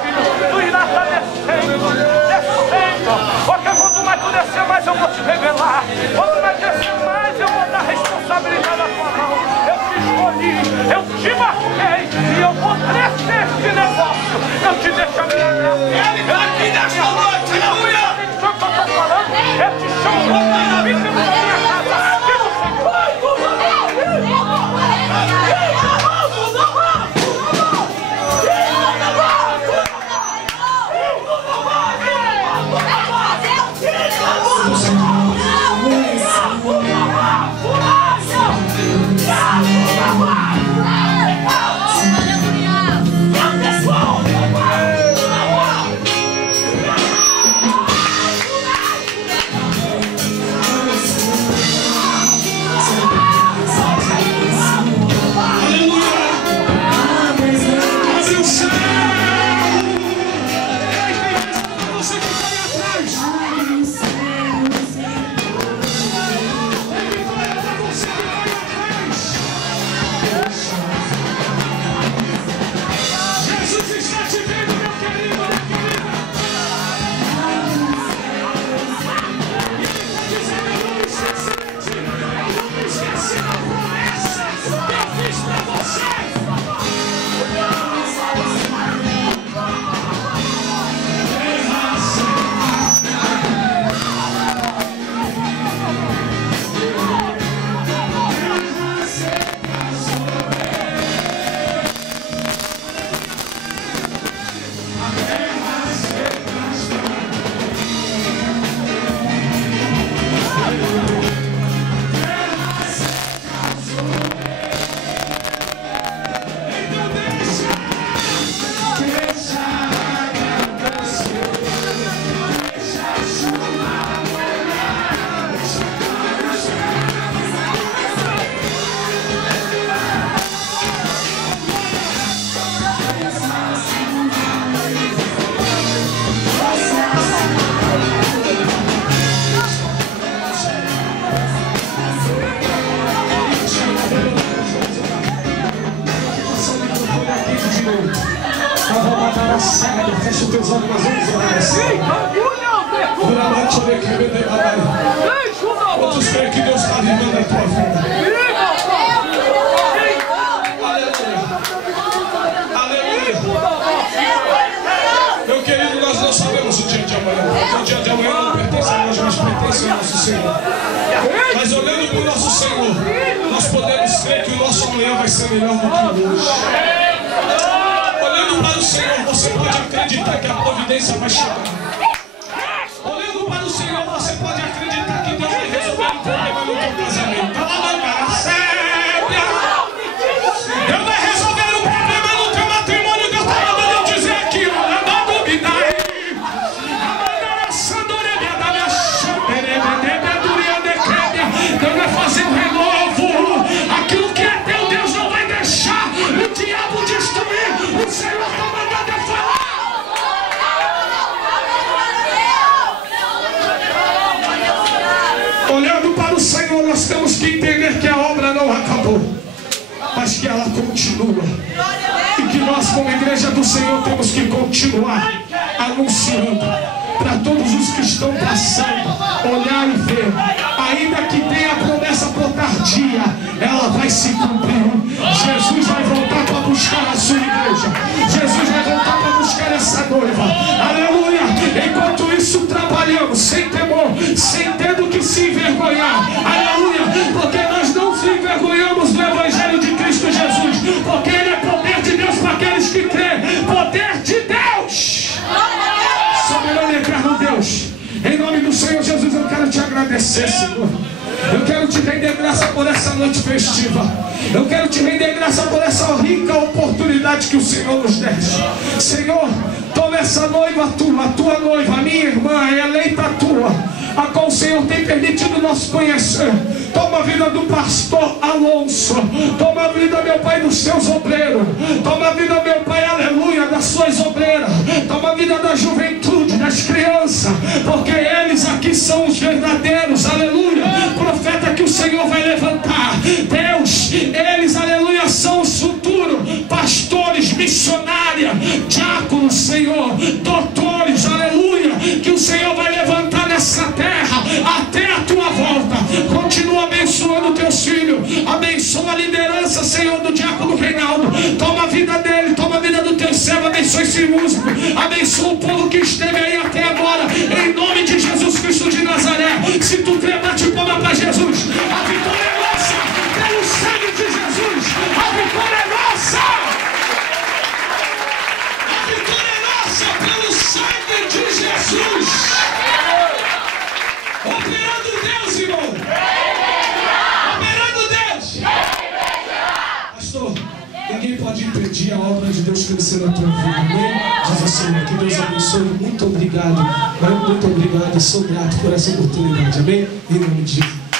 filho, tu irás descendo, porque quanto mais tu descer, mais eu vou te revelar. Quanto mais descer, mais eu vou dar responsabilidade na tua mão. Eu te escolhi, eu te marquei, e eu vou crescer esse negócio. Eu te deixo a minha graça. Ele está aqui nesta noite, aleluia! Eu te chamo para vir pela minha casa. Diga o Senhor. Fecha os teus olhos, nós vamos orar assim. Quantos creem que Deus está vivendo a tua vida? Aleluia. Meu querido, nós não sabemos o dia de amanhã. Porque o dia de amanhã não pertence a nós, mas pertence ao nosso Senhor. Mas olhando para o nosso Senhor, nós podemos crer que o nosso amanhã vai ser melhor do que o hoje. Olhando para o Senhor, você pode acreditar que a providência vai chegar. Olhando para o Senhor, você pode acreditar que Deus vai resolver o problema no teu casamento. Deus vai resolver o problema no teu matrimônio. Deus está mandando eu dizer aqui, Deus vai fazer um renovo. Aquilo que é teu, Deus não vai deixar o diabo destruir. O Senhor está mandando eu falar. Olhando para o Senhor, nós temos que entender que a obra não acabou, mas que ela continua. E que nós, como igreja do Senhor, temos que continuar anunciando para todos os que estão passando, olhar e ver. Ainda que tenha a promessa por tardia, ela vai se cumprir. Jesus vai voltar para buscar a sua igreja. Jesus vai voltar para buscar essa noiva. Aleluia! Enquanto isso trabalhamos sem temor, sem ter do que se envergonhar. Aleluia! Porque nós não se envergonhamos do Evangelho de Cristo Jesus, porque ele é poder de Deus para aqueles que creem. Poder de Deus! Soberano e eterno Deus, em nome do Senhor Jesus, eu quero te agradecer, Senhor. Eu quero te render graça por essa noite festiva. Eu quero te render graça por essa rica oportunidade que o Senhor nos deixa. Senhor, toma essa noiva tua, a tua noiva, a minha irmã, a eleita tua, a qual o Senhor tem permitido nós conhecer. Toma a vida do pastor Alonso. Toma a vida, meu Pai, dos seus obreiros. Toma a vida, meu Pai, aleluia, das suas obreiras. Toma a vida da juventude, das crianças, porque eles aqui são os verdadeiros, aleluia, profeta que o Senhor vai levantar. Deus, eles, aleluia, são os futuros pastores, missionários, diáconos, médicos, Senhor, doutores, aleluia, que o Senhor vai levantar nessa terra até a tua volta. Continua abençoando teus filhos, abençoa a liderança, Senhor, do diácono Reinaldo. Toma a vida dele, toma a vida do teu servo, abençoa esse músico, abençoa o povo que esteve aí até agora, em nome de Jesus Cristo de Nazaré. Se tu crê, bate palma para Jesus. A vitória é nossa, pelo sangue de Jesus. A vitória é nossa. A vitória é nossa, pelo sangue de Jesus. Operando Deus, irmão. Operando Deus. Pastor, ninguém pode impedir a obra de Deus crescer na tua vida, amém? Diz o Senhor, que Deus abençoe. Muito obrigado. Muito obrigado. Sou grato por essa oportunidade, amém? Em nome de Jesus.